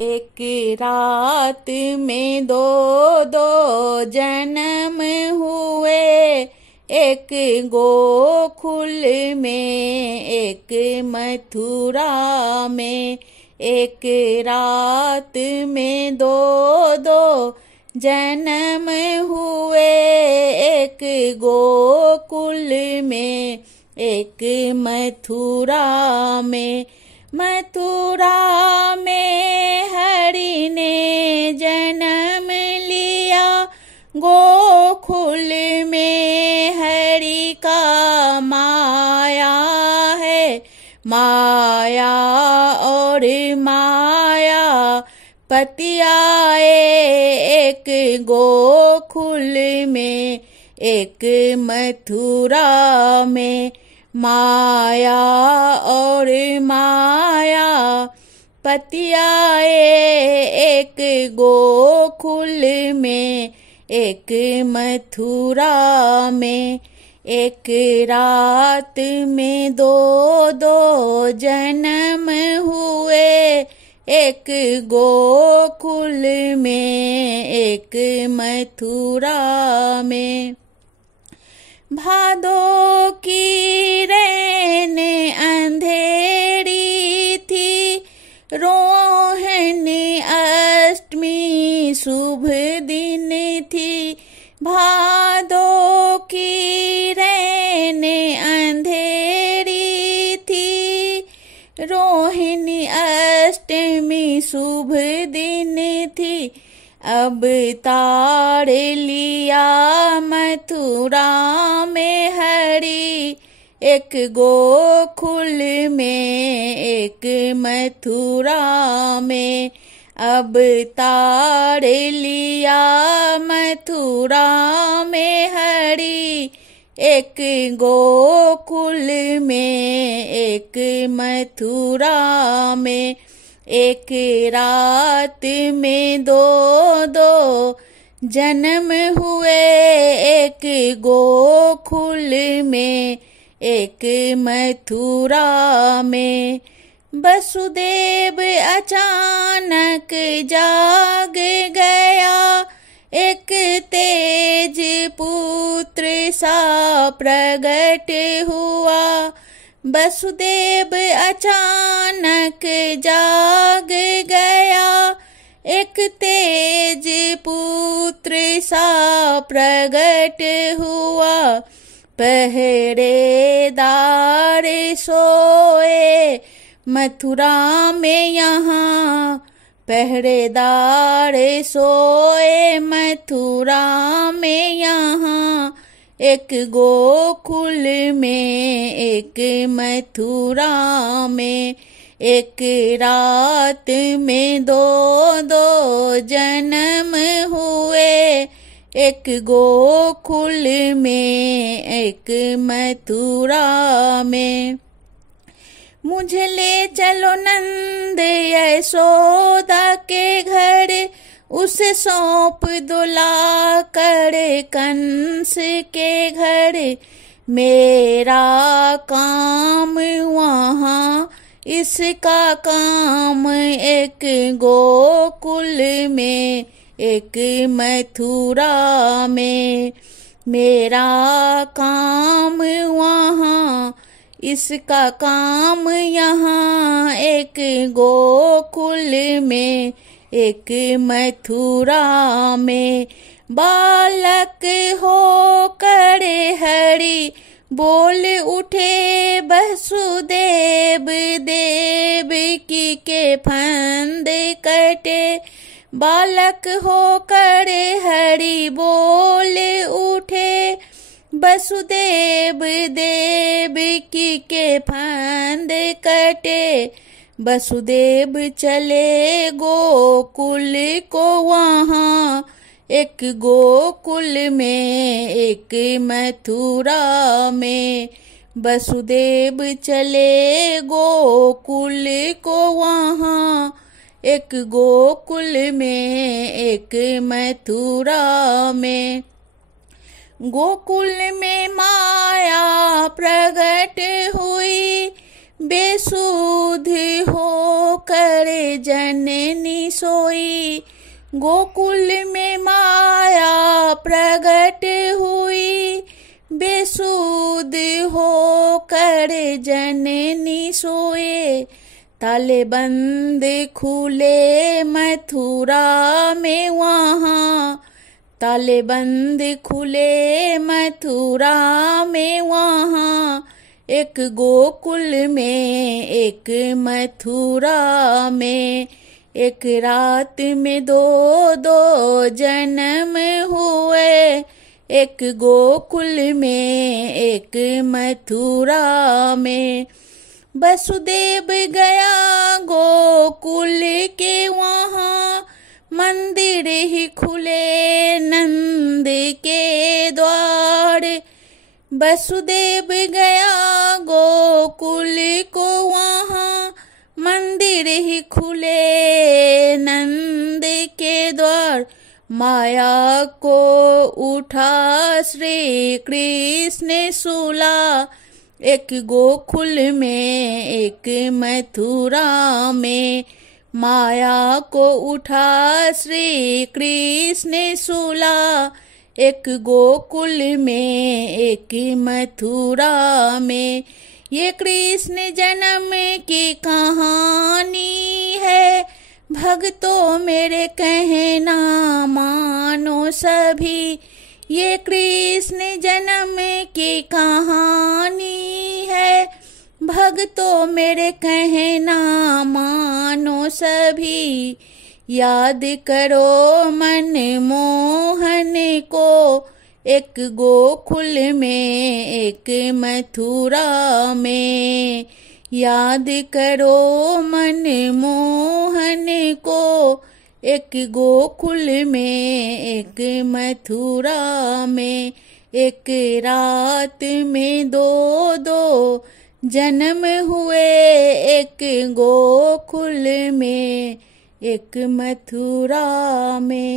एक रात में दो दो जन्म हुए, एक गोकुल में एक मथुरा में। एक रात में दो दो जन्म हुए, एक गोकुल में एक मथुरा में। मथुरा में हरि ने जन्म लिया, गोकुल में हरि का माया है। माया और माया पति आए, एक गोकुल में एक मथुरा में। माया और माया पति आए, एक गोकुल में एक मथुरा में। एक रात में दो दो जन्म हुए, एक गोकुल में एक मथुरा में। भादो की रैन अंधेरी थी, रोहिणी अष्टमी शुभ दिन थी। भादो की रैन अंधेरी थी, रोहिणी अष्टमी शुभ दिन थी। अब ताड़ लिया मथुरा में हरि, एक गोकुल में एक मथुरा में। अब ताड़ लिया मथुरा में हरि, एक गोकुल में एक मथुरा में। एक रात में दो दो जन्म हुए, एक गोकुल में एक मथुरा में। वसुदेव अचानक जाग गया, एक तेज पुत्र सा प्रगट हुआ। वसुदेव अचानक जाग गया, एक तेज पुत्र सा प्रगट हुआ। पहरेदार सोए मथुरा में यहाँ, पहरेदार सोए मथुरा में यहाँ। एक गोकुल में एक मथुरा में। एक रात में दो दो जन्म हुए, एक गोकुल में एक मथुरा में। मुझे ले चलो नंद यशोदा के घर, उसे सौंप दुला कर कंस के घर। मेरा काम वहाँ, इसका काम एक गोकुल में एक मथुरा में। मेरा काम वहाँ, इसका काम यहाँ, एक गोकुल में एक मथुरा में। बालक हो कर हरि बोल उठे, वसुदेव देव की के फंद कटे। बालक हो कर हरि बोल उठे, वसुदेव देव की के फंद कटे। वसुदेव चले गोकुल को वहाँ, एक गोकुल में एक मथुरा में। वसुदेव चले गोकुल को वहाँ, एक गोकुल में एक मथुरा में। गोकुल में माया प्रगट हुई, बेसुध हो कर जननी सोई। गोकुल में माया प्रगट हुई, बेसुध हो कर जननी सोए। ताले बंद खुले मथुरा में वहाँ, ताले बंद खुले मथुरा में वहाँ। एक गोकुल में एक मथुरा में, एक रात में दो दो जन्म हुए। एक गोकुल में एक मथुरा में। वसुदेव गया गोकुल के वहाँ, मंदिर ही खुले नंद के द्वार। वसुदेव गया गोकुल को वहाँ, मंदिर ही खुले नंद के द्वार। माया को उठा श्री कृष्ण सूला, एक गोकुल में एक मथुरा में। माया को उठा श्री कृष्ण सूला, एक गोकुल में एक मथुरा में। ये कृष्ण जन्म की कहानी है, भक्तों मेरे कहना मानो सभी। ये कृष्ण जन्म की कहानी है, भक्तों मेरे कहना मानो सभी। याद करो मन मोहन को, एक गोकुल में एक मथुरा में। याद करो मन मोहन को, एक गोकुल में एक मथुरा में। एक रात में दो दो जन्म हुए, एक गोकुल में एक मथुरा में।